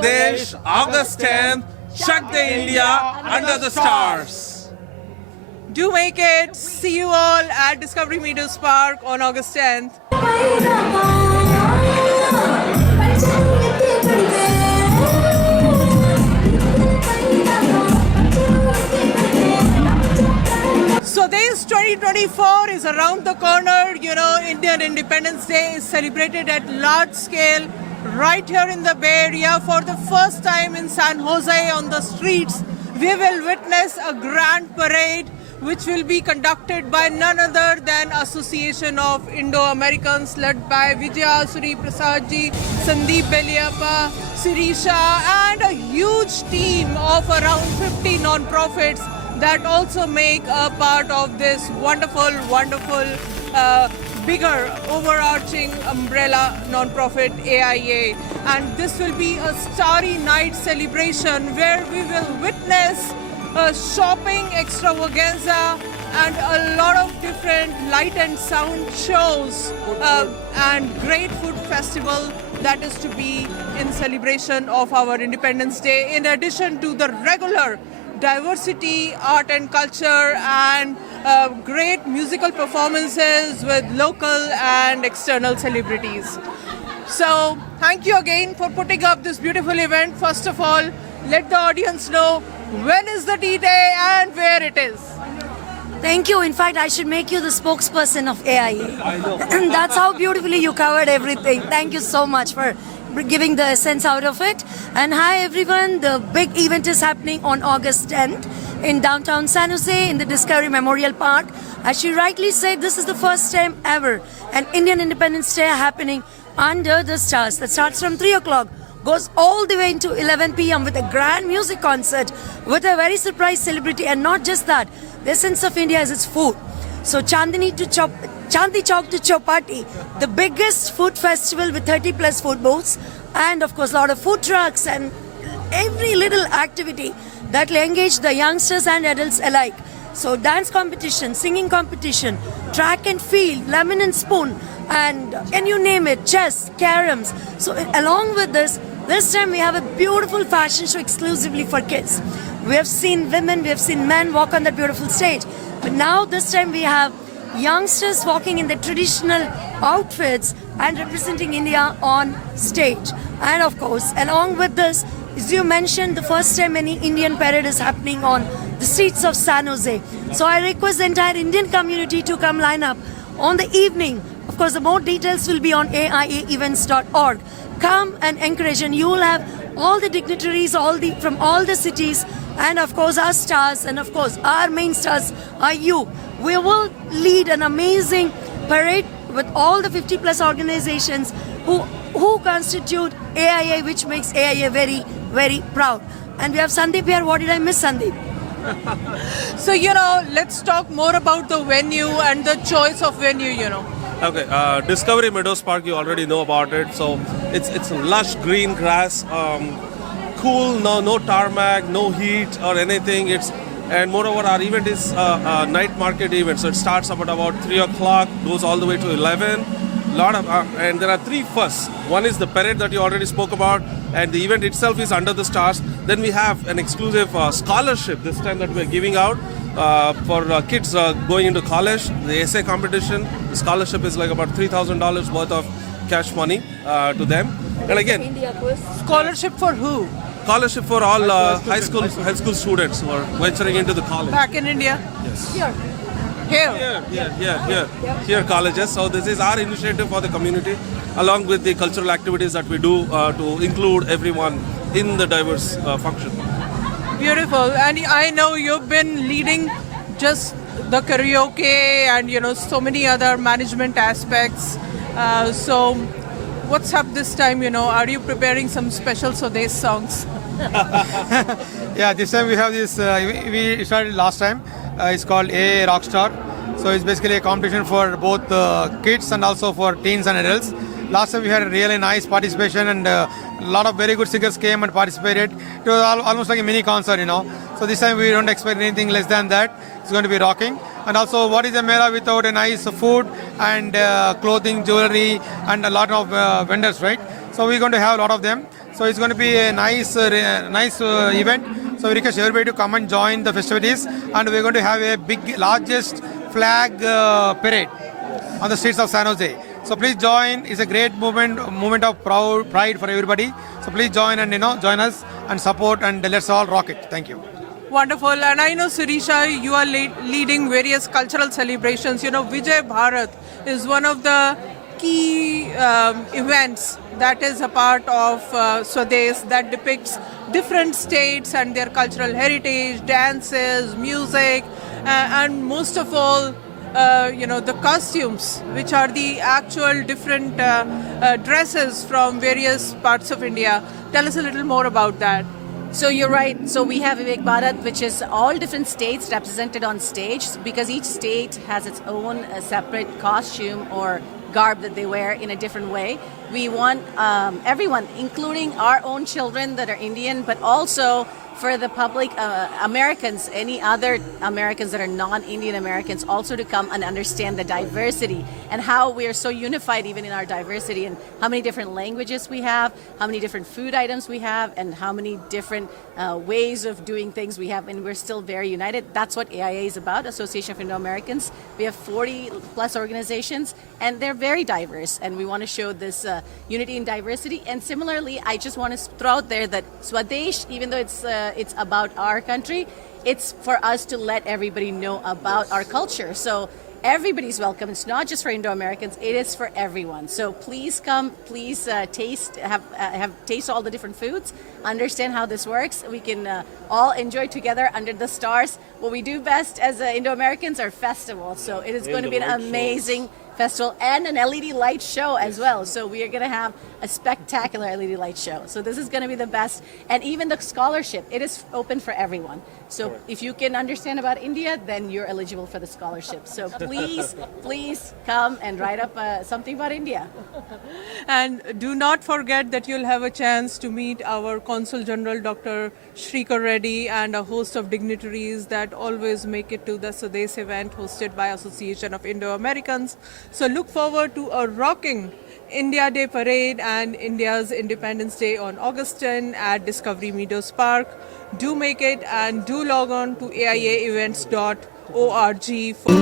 Pradesh, August 10th, Shakti India under the stars. Do make it. See you all at Discovery Meadows Park on August 10th. So this 2024 is around the corner. You know, Indian Independence Day is celebrated at large scale right here in the Bay Area. For the first time in San Jose on the streets, we will witness a grand parade which will be conducted by none other than Association of Indo-Americans led by Vijaya Suri Prasad ji, Sandeep Beliappa, Sirisha, and a huge team of around 50 non-profits that also make a part of this wonderful, bigger overarching umbrella non-profit AIA. And this will be a starry night celebration where we will witness a shopping extravaganza and a lot of different light and sound shows and great food festival that is to be in celebration of our Independence Day, in addition to the regular diversity, art and culture, and great musical performances with local and external celebrities. So thank you again for putting up this beautiful event. First of all, let the audience know when is the D-Day and where it is. Thank you. In fact, I should make you the spokesperson of AIA. And that's how beautifully you covered everything. Thank you so much for giving the essence out of it. And hi everyone, the big event is happening on August 10th in downtown San Jose in the Discovery Memorial Park. As she rightly said, this is the first time ever an Indian Independence Day happening under the stars. That starts from 3 o'clock, goes all the way into 11 p.m. with a grand music concert with a very surprise celebrity. And not just that, the essence of India is its food. So Chandni Chowk to Chowpatty, the biggest food festival with 30 plus food booths, and of course a lot of food trucks and every little activity that will engage the youngsters and adults alike. So dance competition, singing competition, track and field, lemon and spoon, and you name it, chess, caroms. So along with this time we have a beautiful fashion show exclusively for kids. We have seen women, we have seen men walk on that beautiful stage. But now this time we have youngsters walking in their traditional outfits and representing India on stage. And of course, along with this, as you mentioned, the first time any Indian parade is happening on the streets of San Jose. So I request the entire Indian community to come line up on the evening. Of course, the more details will be on aiaevents.org. Come and encourage, and you will have all the dignitaries from all the cities, and of course our stars, and of course our main stars are you. We will lead an amazing parade with all the 50 plus organizations who constitute AIA, which makes AIA very, very proud. And we have Sandeep here. What did I miss, Sandeep? So, let's talk more about the venue and the choice of venue, Okay, Discovery Meadows Park, you already know about it. So it's lush green grass, cool, no tarmac, no heat or anything. And moreover, our event is a night market event. So it starts about 3 o'clock, goes all the way to 11. And there are three firsts. One is the parade that you already spoke about, and the event itself is under the stars. Then we have an exclusive scholarship this time that we're giving out for kids going into college. The essay competition, the scholarship is like about $3,000 worth of cash money to them. And again, scholarship for who? Scholarship for all high school students who are venturing into the college. Back in India? Yes. Here? Here colleges. So this is our initiative for the community, along with the cultural activities that we do to include everyone in the diverse function. Beautiful. And I know you've been leading just the karaoke and so many other management aspects. So what's up this time? Are you preparing some special Swades songs? Yeah, this time we have this, we started last time. It's called A Rockstar. So it's basically a competition for both kids and also for teens and adults. Last time we had a really nice participation, and a lot of very good singers came and participated. It was almost like a mini concert, So this time we don't expect anything less than that. It's going to be rocking. And also, what is a Mela without a nice food and clothing, jewelry, and a lot of vendors, right? So we're going to have a lot of them. So it's going to be a nice event. So we request everybody to come and join the festivities, and we're going to have a largest flag parade on the streets of San Jose. So please join. It's a great moment of pride for everybody. So please join and join us and support, and let's all rock it. Thank you. Wonderful. And I know, Sirisha, you are leading various cultural celebrations. Vijay Bharat is one of the key events that is a part of Swades that depicts different states and their cultural heritage, dances, music, and most of all, the costumes, which are the actual different dresses from various parts of India. Tell us a little more about that. So you're right. So we have Vivek Bharat, which is all different states represented on stage, because each state has its own separate costume or garb that they wear in a different way. We want everyone, including our own children that are Indian, but also for the public, Americans, any other Americans that are non-Indian Americans, also to come and understand the diversity and how we are so unified even in our diversity, and how many different languages we have, how many different food items we have, and how many different ways of doing things we have, and we're still very united. That's what AIA is about, Association of Indo-Americans. We have 40 plus organizations, and they're very diverse, and we want to show this unity and diversity. And similarly, I just want to throw out there that Swadesh, even though it's about our country, it's for us to let everybody know about our culture. So everybody's welcome. It's not just for Indo-Americans, it is for everyone. So please come, please taste all the different foods, understand how this works. We can all enjoy together under the stars. What we do best as Indo-Americans are festivals. So it is going to be an amazing festival and an LED light show as well. So we are going to have a spectacular LED light show. So this is going to be the best. And even the scholarship, it is open for everyone. So if you can understand about India, then you're eligible for the scholarship. So please come and write up something about India. And do not forget that you'll have a chance to meet our Consul General Dr. Shrikar Reddy and a host of dignitaries that always make it to the Swades event hosted by Association of Indo-Americans. So look forward to a rocking India Day Parade and India's Independence Day on August 10 at Discovery Meadows Park. Do make it, and do log on to aiaevents.org for